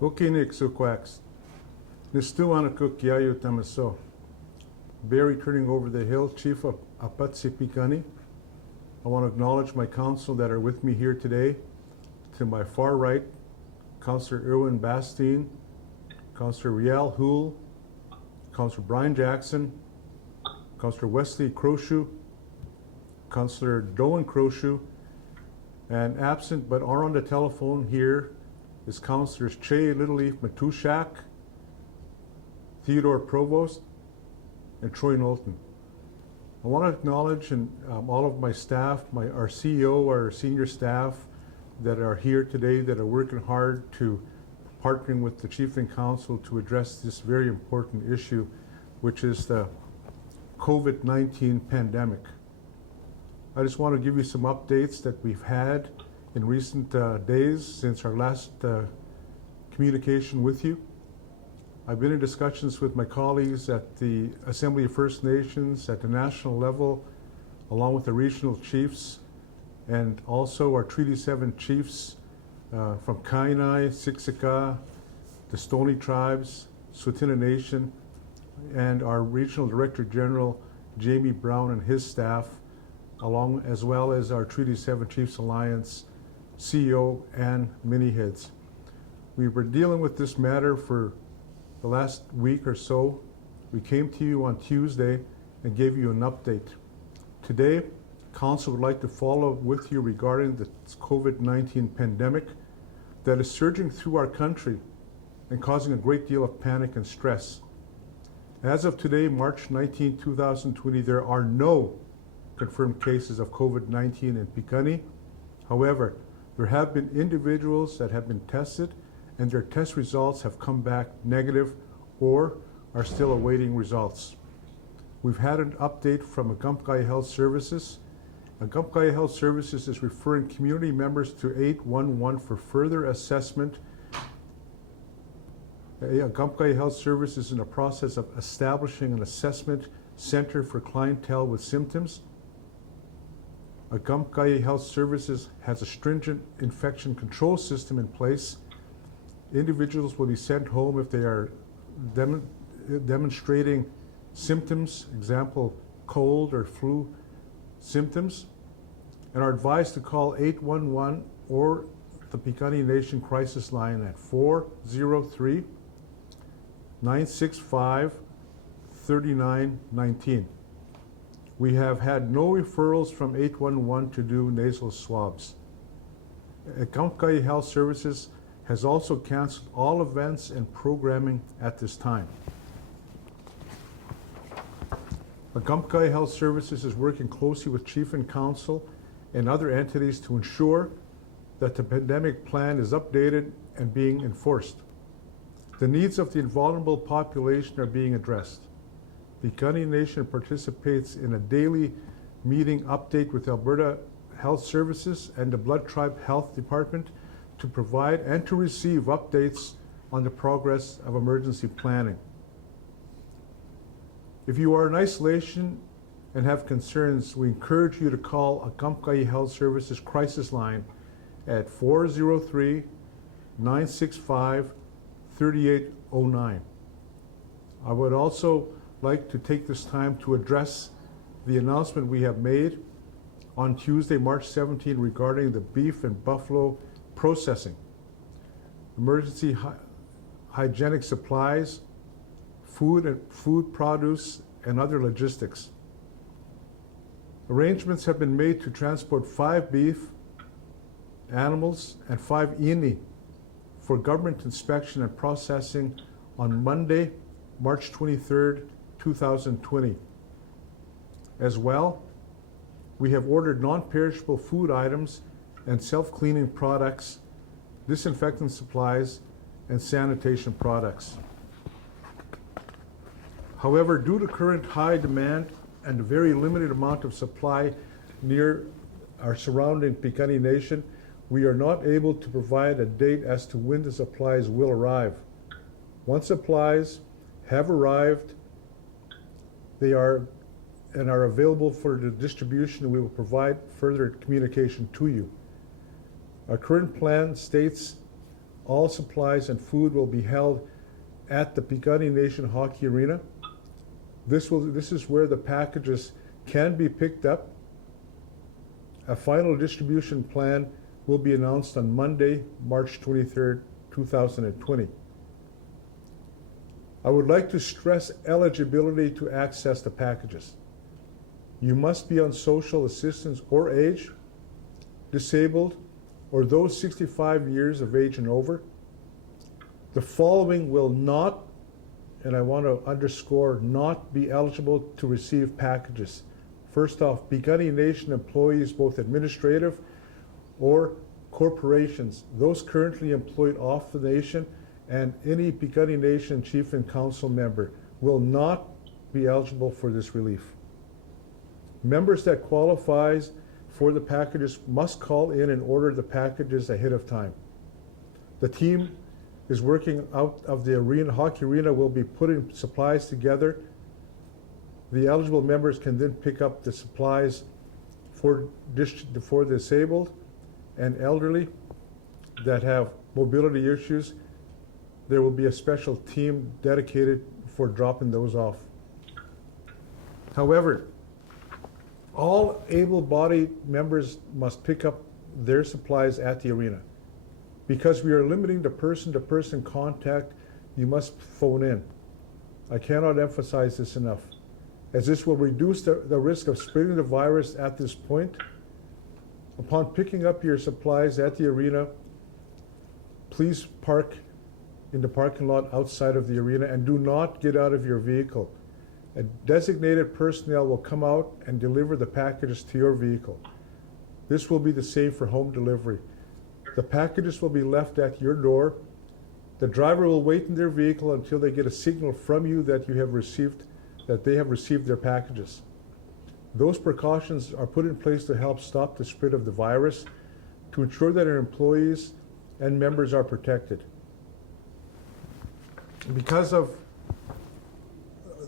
Okinik Sukwax. Nistuanakuk Yayu Tamaso. Barry turning over the hill, Chief of Apatsi Piikani. I want to acknowledge my council that are with me here today. To my far right, Councillor Irwin Bastine, Councillor Riel Houle, Councillor Brian Jackson, Councillor Wesley Croshoe, Councillor Dolan Croshoe, and absent but are on the telephone here is Councillors Che Littleleaf Matushak, Theodore Provost, and Troy Knowlton. I want to acknowledge all of my staff, our CEO, our senior staff that are here today that are working hard to partnering with the Chief and Council to address this very important issue, which is the COVID-19 pandemic. I just want to give you some updates that we've had in recent days since our last communication with you. I've been in discussions with my colleagues at the Assembly of First Nations at the national level, along with the regional chiefs, and also our Treaty 7 chiefs from Kainai, Siksika, the Stoney Tribes, Piikani Nation, and our Regional Director General, Jamie Brown, and his staff, as well as our Treaty 7 Chiefs Alliance CEO and mini heads. We were dealing with this matter for the last week or so. We came to you on Tuesday and gave you an update. Today, Council would like to follow up with you regarding the COVID-19 pandemic that is surging through our country and causing a great deal of panic and stress. As of today, March 19, 2020, there are no confirmed cases of COVID-19 in Piikani. However, there have been individuals that have been tested and their test results have come back negative or are still awaiting results. We've had an update from Agumpkai Health Services. Agumpkai Health Services is referring community members to 811 for further assessment. Agumpkai Health Services is in the process of establishing an assessment center for clientele with symptoms. Agumpkai Health Services has a stringent infection control system in place. Individuals will be sent home if they are demonstrating symptoms, example, cold or flu symptoms, and are advised to call 811 or the Piikani Nation crisis line at 403-965-3919. We have had no referrals from 811 to do nasal swabs. Agumpkai Health Services has also canceled all events and programming at this time. Agumpkai Health Services is working closely with Chief and Council and other entities to ensure that the pandemic plan is updated and being enforced. The needs of the vulnerable population are being addressed. Piikani Nation participates in a daily meeting update with Alberta Health Services and the Blood Tribe Health Department to provide and to receive updates on the progress of emergency planning. If you are in isolation and have concerns, we encourage you to call Agumpkai Health Services crisis line at 403-965-3809. I would also like to take this time to address the announcement we have made on Tuesday, March 17, regarding the beef and buffalo processing, emergency hygienic supplies, food produce, and other logistics. Arrangements have been made to transport 5 beef animals and 5 ini for government inspection and processing on Monday, March 23rd, 2020. As well, we have ordered non-perishable food items and self-cleaning products, disinfectant supplies, and sanitation products. However, due to current high demand and a very limited amount of supply near our surrounding Piikani Nation, we are not able to provide a date as to when the supplies will arrive. Once supplies have arrived, they are available for the distribution, and we will provide further communication to you. Our current plan states all supplies and food will be held at the Piikani Nation Hockey Arena. This is where the packages can be picked up. A final distribution plan will be announced on Monday, March 23rd, 2020. I would like to stress eligibility to access the packages. You must be on social assistance or age, disabled, or those 65 years of age and over. The following will not, and I want to underscore, not be eligible to receive packages. First off, Piikani Nation employees, both administrative or corporations, those currently employed off the nation, and any Piikani Nation chief and council member will not be eligible for this relief. Members that qualifies for the packages must call in and order the packages ahead of time. The team is working out of the arena, hockey arena will be putting supplies together. The eligible members can then pick up the supplies for disabled and elderly that have mobility issues. There will be a special team dedicated for dropping those off. However, all able-bodied members must pick up their supplies at the arena. Because we are limiting the person-to-person contact, you must phone in. I cannot emphasize this enough, as this will reduce the risk of spreading the virus at this point. Upon picking up your supplies at the arena, please park in the parking lot outside of the arena and do not get out of your vehicle. A designated personnel will come out and deliver the packages to your vehicle. This will be the same for home delivery. The packages will be left at your door. The driver will wait in their vehicle until they get a signal from you that they have received their packages. Those precautions are put in place to help stop the spread of the virus, to ensure that our employees and members are protected. Because of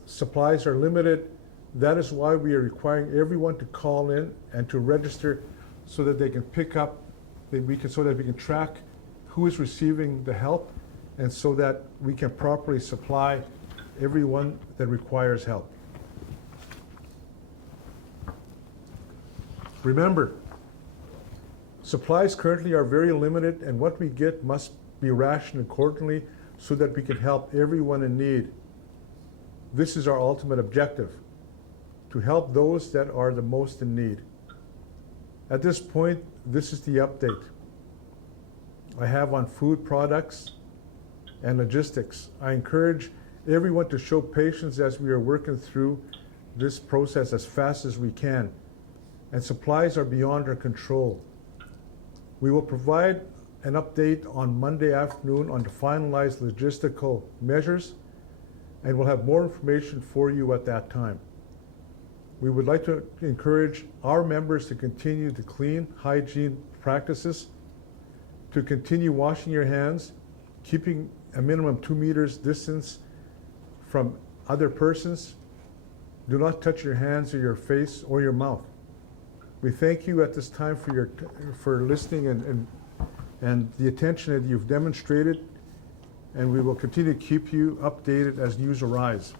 supplies are limited, that is why we are requiring everyone to call in and to register so that they can pick up, so that we can track who is receiving the help, and so that we can properly supply everyone that requires help. Remember, supplies currently are very limited, and what we get must be rationed accordingly so that we can help everyone in need. This is our ultimate objective, to help those that are the most in need. At this point, this is the update I have on food products and logistics. I encourage everyone to show patience as we are working through this process as fast as we can, and supplies are beyond our control. We will provide an update on Monday afternoon on the finalized logistical measures, and we'll have more information for you at that time. We would like to encourage our members to continue the clean hygiene practices, to continue washing your hands, keeping a minimum 2 meters distance from other persons. Do not touch your hands or your face or your mouth. We thank you at this time for listening and the attention that you've demonstrated, and we will continue to keep you updated as news arise.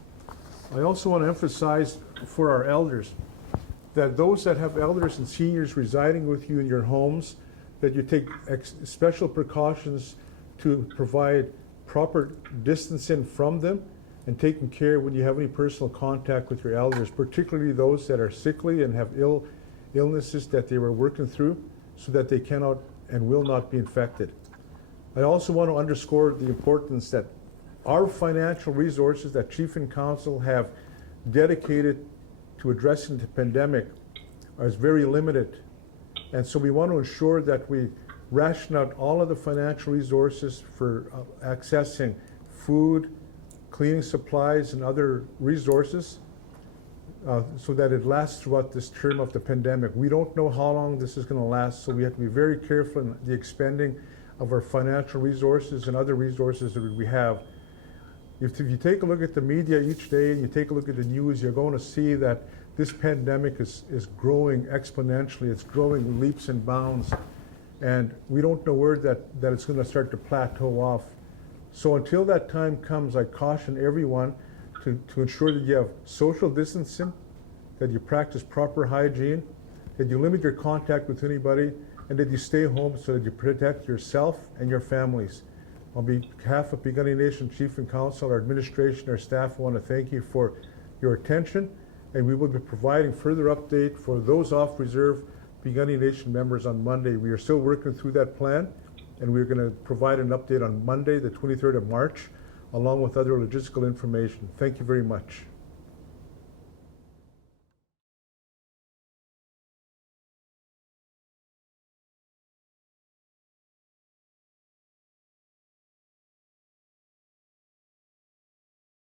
I also want to emphasize for our elders that those that have elders and seniors residing with you in your homes, that you take special precautions to provide proper distancing from them and taking care when you have any personal contact with your elders, particularly those that are sickly and have illnesses that they were working through, so that they cannot and will not be infected. I also want to underscore the importance that our financial resources that Chief and Council have dedicated to addressing the pandemic are very limited. And so we want to ensure that we ration out all of the financial resources for accessing food, cleaning supplies, and other resources so that it lasts throughout this term of the pandemic. We don't know how long this is going to last, so we have to be very careful in the expending of our financial resources and other resources that we have. If you take a look at the media each day and you take a look at the news, you're going to see that this pandemic is growing exponentially. It's growing leaps and bounds. and we don't know where that it's going to start to plateau off. So until that time comes, I caution everyone to ensure that you have social distancing, that you practice proper hygiene, that you limit your contact with anybody, and that you stay home so that you protect yourself and your families. On behalf of Piikani Nation Chief and Council, our administration, our staff, I want to thank you for your attention, and we will be providing further update for those off reserve Piikani Nation members on Monday. We are still working through that plan, and we're going to provide an update on Monday, the 23rd of March, along with other logistical information. Thank you very much.